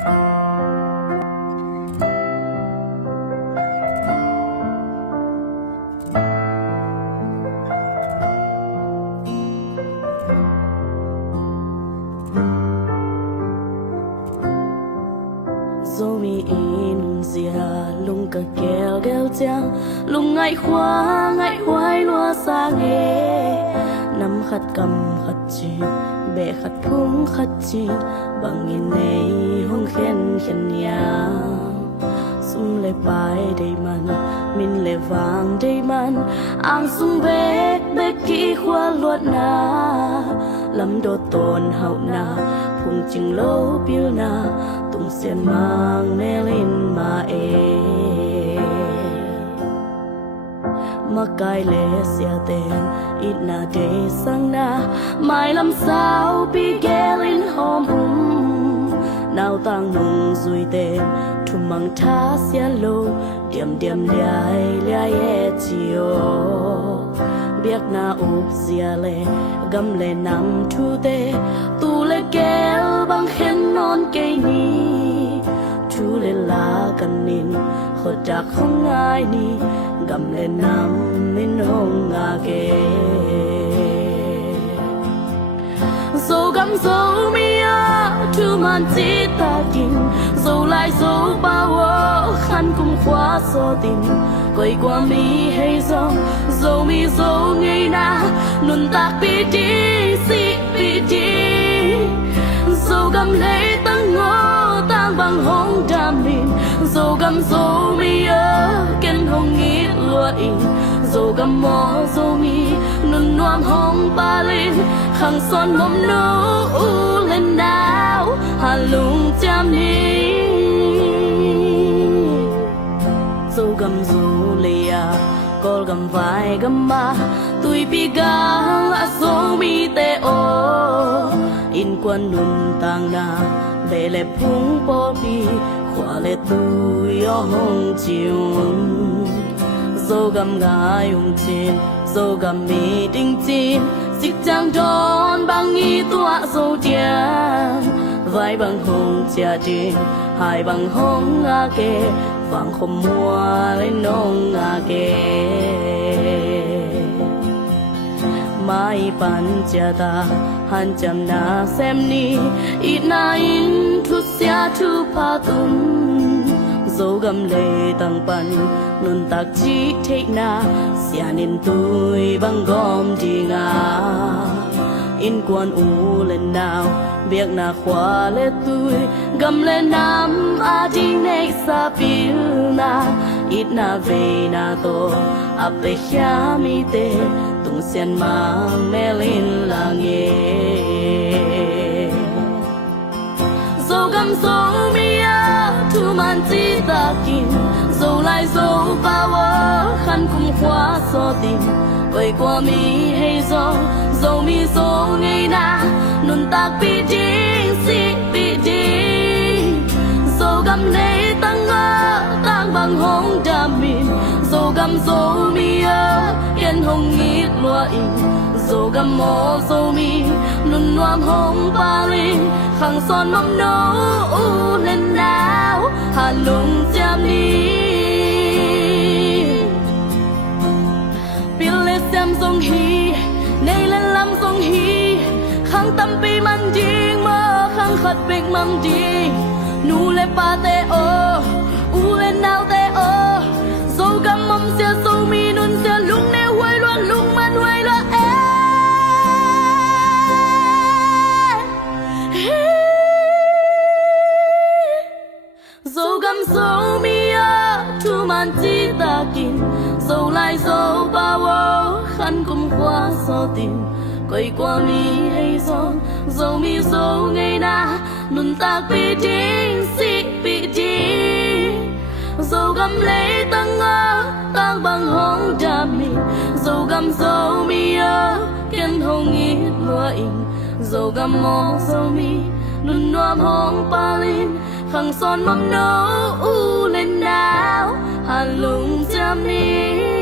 dẫu mi in zia lung cả kẹo kẹo chang lung ngại khóa ngại hoài loa xa nghe nắm khát cầm khát chi bẹ khát phung khát chi bằng nghìn này hong khen khen nhà sum lệ bài đầy man min lệ vàng đầy man ang sum bẹt bẹt kỹ khoa luat na lắm đồ tồn hậu na phung chừng lâu bill na tung xiên mang nè lên mà mà cái lệ xia tên ít na để sang na mai làm sao bị ghé lên hôm nào tang nung duy tên thu mang tha xia lô điểm điểm liai liai chiều biết na úp xia lệ gầm lệ nằm thu tê tu lệ kéo bằng khen non cây ni chú lệ lá cần nín khờ chắc không ai ni gầm lệ nằm nên hông ngà kê dẫu gầm dẫu mi á thu man chỉ ta kinh dẫu lại dẫu bao khăn cùng khóa so tình quay qua mi hay dòng dẫu mi dẫu ngày na nun tak bị đi si bị đi dẫu gầm lấy tăng ngô tăng bằng hông đam min dẫu gầm dẫu mi á ken hông nghĩ lúa in dẫu gầm mò dẫu mi nun nuam hông ba lên khang son mom nô lên nào hà lung cham ni dẫu gầm dẫu lia col gầm vai gầm ma tui pi gang a dẫu mi te o in quan nun tang na bê lệ phung po pi khóa lệ tui o hong chiu dẫu gầm ngã yung chin dẫu gầm mi đinh chin xích chang đón bằng nghi tọa dẫu tiang vai bằng hong chia tin hai bằng hong ngã kê vang không mua lên nông ngã kê mai pan chia ta han cham na xem ni ít na in thu xia thu pa tum dẫu gầm lệ tăng pan nun tak chi thế na xia nên tôi bằng gom đi ngà in quan u lên nào việc na khóa lệ tôi gầm lệ nam a đi này sa pil na ít na về na to ap pe khia mi te tung xiên mang nè lên là nghe dẫu gầm dẫu mi á thu man chỉ ta kinh dẫu lại dẫu bao khăn cùng khóa so tình quay qua mi hay dẫu mi dẫu ngày na nun tak bị đi si bị đi dẫu gầm lấy tăng tăng bằng hông đam min dẫu gầm dẫu mi á yên hông nghĩ lúa in dẫu gầm mò dẫu mi nun nuam hông ba lên khang son mong nô lên nào hà lung cham ni bil lệ xem dòng hi nay lên làm dòng hi khang tâm pi man ding mơ khang khát big mang ding nu lệ pa te o u lên nào te o dẫu gầm mong xia dẫu mi nun xia lung nè huay loan lung man huay loan dẫu gầm dẫu mi á thu man chỉ ta kinh dẫu lại dẫu bao khăn cùng khóa so tình quay qua mi hay dẫu mi dẫu ngày na nun tak bị đi si bị đi dẫu gầm lấy tăng bằng hông đam min dẫu gầm dẫu mi á ken hông nghĩ lúa in dẫu gầm mò dẫu mi nun nuam hông pa lên khang son mong nô lên nào hà lung cham ni